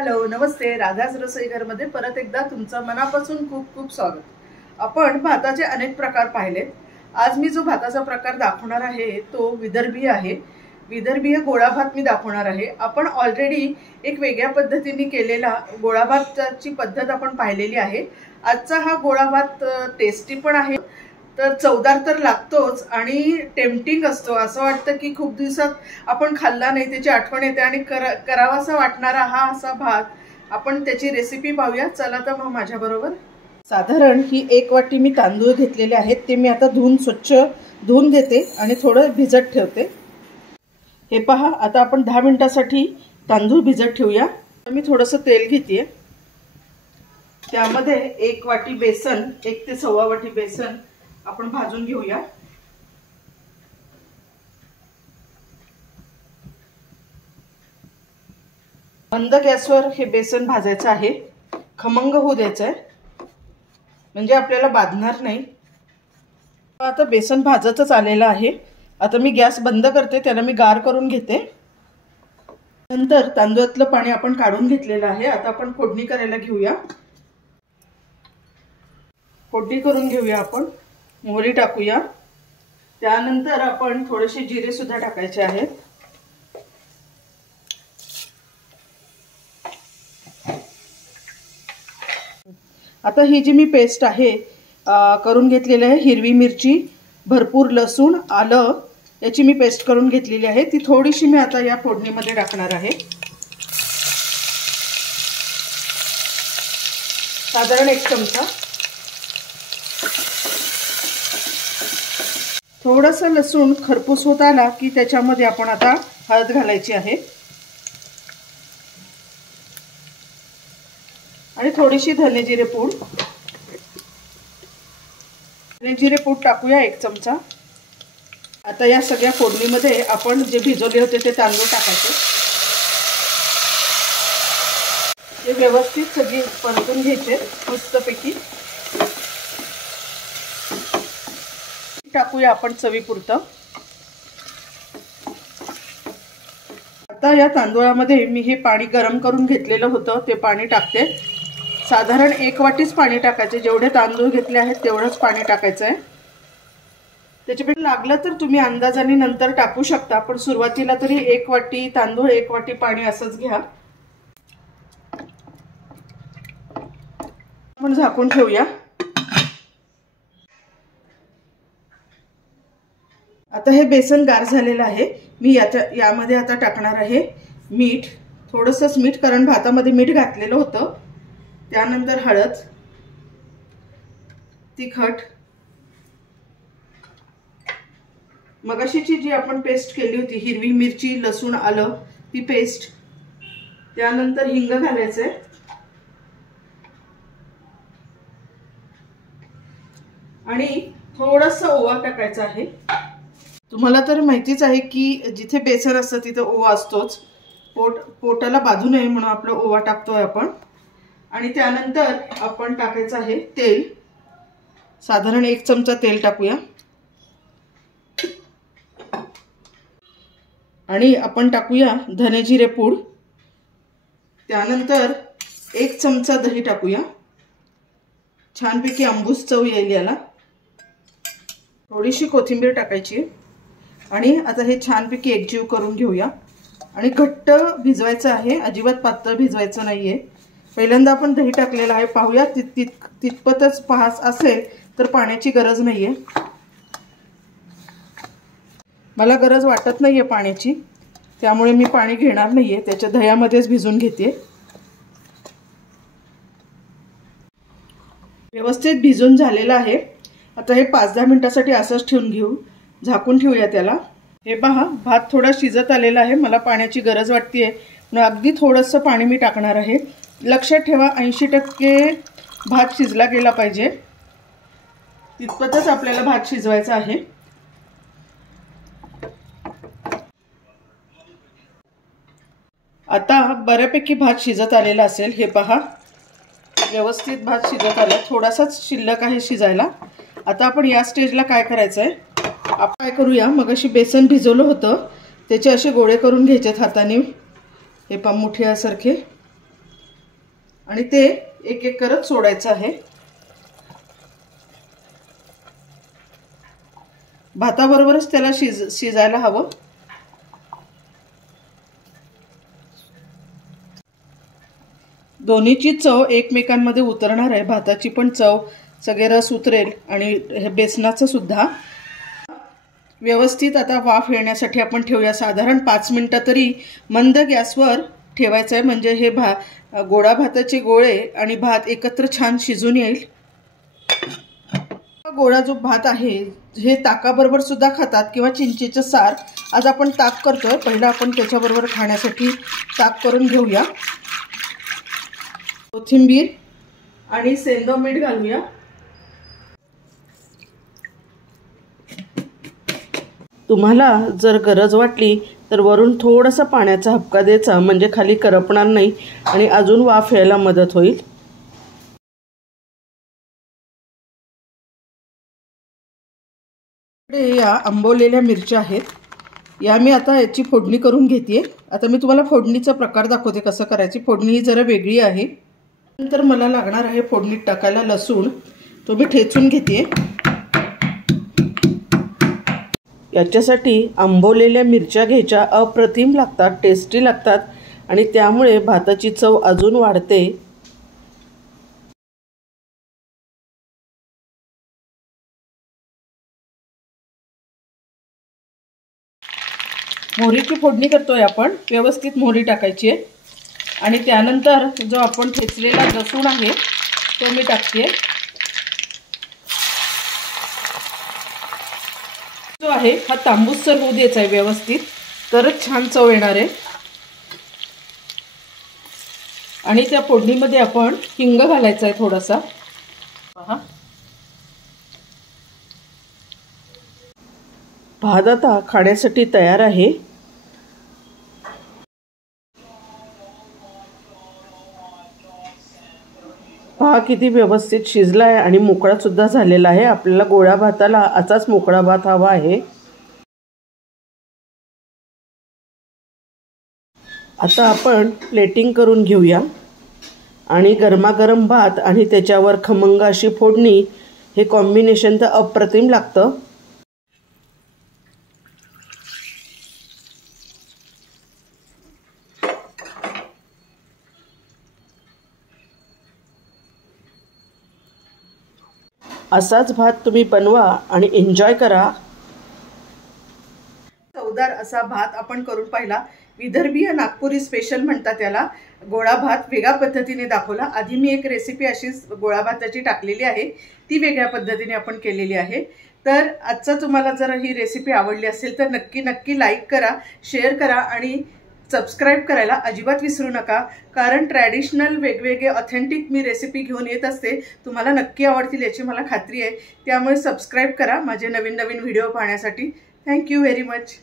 Hello नमस्ते, राधाच रसोईघरमध्ये परत एकदा तुमचं मनापासून खूप खूप स्वागत। आपण भाताचे अनेक प्रकार पाहिलेत। आज मी जो भाताचा प्रकार दाखवणार आहे तो विदर्भीय आहे। विदर्भीय गोळा भात मी दाखवणार आहे। आपण ऑलरेडी एक वेगळ्या पद्धतीने केलेला गोळा भाताची पद्धत आपण पाहिलेली आहे। आजचा हा गोळा भात टेस्टी पण आहे, तर चवदार तर लागतोच आणि टेम्पटिंग असतो। असं वाटतं की खूप दिवसात आपण खाल्ला नाही, त्याची आठवण येते आणि करावासा वाटणारा हा असा भात। आपण त्याची रेसिपी पाहूया। चला तर मग माझ्या बरोबर। साधारण ही 1 वाटी मी तांदूळ घेतलेले आहेत, ते मी आता स्वच्छ धुवून घेते आणि थोडं भिजत ठेवते। हे पहा, आता आपण 10 मिनिटांसाठी तांदूळ भिजत ठेवूया। मी थोडंसं तेल घेते, त्यामध्ये 1 वाटी बेसन, 1 ते 1.25 वाटी बेसन आपण भाजून घेऊया। मंद गॅसवर हे बेसन भाजायचं आहे, खमंग होऊ द्यायचं आहे, म्हणजे आपल्याला बाधणार नाही। आता बेसन भाजतच आलेलं आहे। आता मी गॅस बंद करते, त्याला मी गार करून घेते। नंतर तांदूळातलं पाणी आपण काढून घेतलेलं आहे। आता आपण फोडणी करायला घेऊया। फोडणी करून घेऊया। आपण मोहरी टाकूया, त्यानंतर आपण थोडेसे जिरे सुद्धा टाकायचे आहेत। आता ही जी मी पेस्ट आहे करून घेतलेली आहे, हिरवी मिरची, भरपूर लसूण, आलं याची मी पेस्ट करून घेतलेली आहे, ती थोडीशी मी आता या फोडणीमध्ये टाकणार आहे। साधारण 1 चमचा। थोडासा लसूण खरपूस होत आला की त्याच्यामध्ये आपण आता हळद घालायची आहे आणि थोडीशी धने जिरे पूड। धने जिरे पूड टाकूया 1 चमचा। आता या सगळ्या फोडणीमध्ये आपण जे भिजवले होते ते तांदूळ टाकायचे। हे व्यवस्थित सगळी परतून घ्यायचे मस्तपैकी। टाकूया आपण चवीपुरतं। आता या तांदूळामध्ये मी हे पाणी गरम करून घेतलेलं होतं ते पाणी टाकते। साधारण 1 वाटीच पाणी टाकायचे, जेवढे तांदूळ घेतले आहेत तेवढंच पाणी टाकायचं आहे। त्याच्यापेक्षा लागलं तर तुम्ही अंदाजाने नंतर टाकू शकता, पण सुरुवातीला तरी 1 वाटी तांदूळ 1 वाटी पाणी असंच घ्या। आपण झाकून ठेवूया। आता हे बेसन गार झालेलं आहे। मी यामध्ये आता टाकणार आहे मीठ, थोडंसंच मीठ, कारण भातामध्ये मीठ घातलेलं होतं। त्यानंतर हळद, तिखट, मगाशीची जी आपण पेस्ट केली होती हिरवी मिरची, लसूण, आलं, ती पेस्ट। त्यानंतर हिंग घालायचे आणि थोडंसं ओवा टाकायचा आहे। तुम्हाला तर माहितीच आहे की जिथे बेसन असतं तिथे ओवा असतोच, पोटाला बाधू नये म्हणून आपलं ओवा टाकतोय आपण। आणि त्यानंतर आपण टाकायचं आहे तेल, साधारण 1 चमचा तेल टाकूया आणि आपण टाकूया धने जिरे पूड। त्यानंतर 1 चमचा दही टाकूया, छानपैकी आंबूस चव येईल याला। थोडीशी कोथिंबीर टाकायची आणि आता हे छानपैकी एकजीव करून घेऊया। आणि घट्ट भिजवायचं आहे, अजिबात पातळ भिजवायचं नाहीये। पहिल्यांदा आपण दही टाकलेलं आहे, पाहूया तितपतच पहास असेल तर पाण्याची गरज नाहीये। मला गरज वाटत नाहीये पाण्याची, त्यामुळे मी पाणी घेणार नाहीये, त्याच्या दह्यामध्येच भिजून घेते। व्यवस्थित भिजून झालेलं आहे। आता हे 5-10 मिनिटांसाठी असंच ठेवून घेऊ, झाकून ठेवूया त्याला। हे पहा, भात थोडा शिजत आलेला आहे, मला पाण्याची गरज वाटतेय, पण अगदी थोडंसं पाणी मी टाकणार आहे। लक्षात ठेवा 80% भात शिजला गेला पाहिजे, तितपतच आपल्याला भात शिजवायचा आहे। आता बऱ्यापैकी भात शिजत आलेला असेल, हे पहा व्यवस्थित भात शिजत आला, थोडासाच शिल्लक आहे शिजायला। आता आपण या स्टेजला काय करायचं आहे, आपण काय करूया, मगाशी बेसन भिजवलं होतं त्याचे असे गोळे करून घ्यायचे हाताने, हे पहा मुठ्यासारखे। आणि ते एक एक करत सोडायचं आहे। भाताबरोबरच त्याला शिजायला हवं। दोन्हीची चव एकमेकांमध्ये उतरणार आहे। भाताची पण चव सगळे रस उतरेल आणि हे बेसनाचं सुद्धा। व्यवस्थित आता वाफ येण्यासाठी आपण ठेवूया। साधारण 5 मिनिटं तरी मंद गॅसवर ठेवायचं आहे, म्हणजे हे गोडा भाताचे गोळे आणि भात एकत्र छान शिजून येईल। गोडा जो भात आहे हे ताकाबरोबर सुद्धा खातात किंवा चिंचेचं सार। आज आपण ताक करतोय, पहिला आपण त्याच्याबरोबर खाण्यासाठी ताक करून घेऊया। कोथिंबीर आणि सेंधव मीठ घालूया। तुम्हाला जर गरज वाटली तर वरून थोडासा पाण्याचा हबका द्यायचा, म्हणजे खाली करपणार नाही आणि अजून वाफ यायला मदत होईल। या आंबवलेल्या मिरच्या आहेत, या मी आता याची फोडणी करून घेते। आता मी तुम्हाला फोडणीचा प्रकार दाखवते कसं करायची। फोडणी ही जरा वेगळी आहे। नंतर मला लागणार आहे फोडणीत टाकायला लसूण, तो मी ठेचून घेते। याच्यासाठी आंबवलेल्या मिरच्या घ्यायच्या, अप्रतिम लागतात, टेस्टी लागतात आणि त्यामुळे भाताची चव अजून वाढते। मोहरीची फोडणी करतोय आपण, व्यवस्थित मोहरी टाकायची आहे आणि त्यानंतर जो आपण ठेचलेला लसूण आहे तो मी टाकते। जो आहे हा तांबूससर होऊ द्यायचा आहे व्यवस्थित, तरच छान चव येणार आहे। आणि त्या फोडणीमध्ये आपण हिंग घालायचा आहे थोडासा। पहा, भात आता खाण्यासाठी तयार आहे। पहा किती व्यवस्थित शिजला आहे आणि मोकळा सुद्धा झालेला आहे। आपल्याला गोळ्या भाताला असाच मोकळा भात हवा आहे। आता आपण प्लेटिंग करून घेऊया आणि गरमागरम भात आणि त्याच्यावर खमंग अशी फोडणी, हे कॉम्बिनेशन तर अप्रतिम लागतं। असाच भात तुम्ही बनवा आणि एन्जॉय करा। चवदार असा भात आपण करून पाहिला। विदर्भीय नागपुरी स्पेशल म्हणतात त्याला। गोळा भात वेगळ्या पद्धतीने दाखवला। आधी मी एक रेसिपी अशीच गोळा भाताची टाकलेली आहे, ती वेगळ्या पद्धतीने आपण केलेली आहे। तर आजचा तुम्हाला जर ही रेसिपी आवडली असेल तर नक्की लाईक करा, शेअर करा आणि सबस्क्राइब करायला अजिबात विसरू नका, कारण ट्रॅडिशनल वेगवेगळे ऑथेंटिक मी रेसिपी घेऊन येत असते। तुम्हाला नक्की आवडतील याची मला खात्री आहे। त्यामुळे सबस्क्राइब करा माझे नवीन व्हिडिओ पाहण्यासाठी। Thank you very much.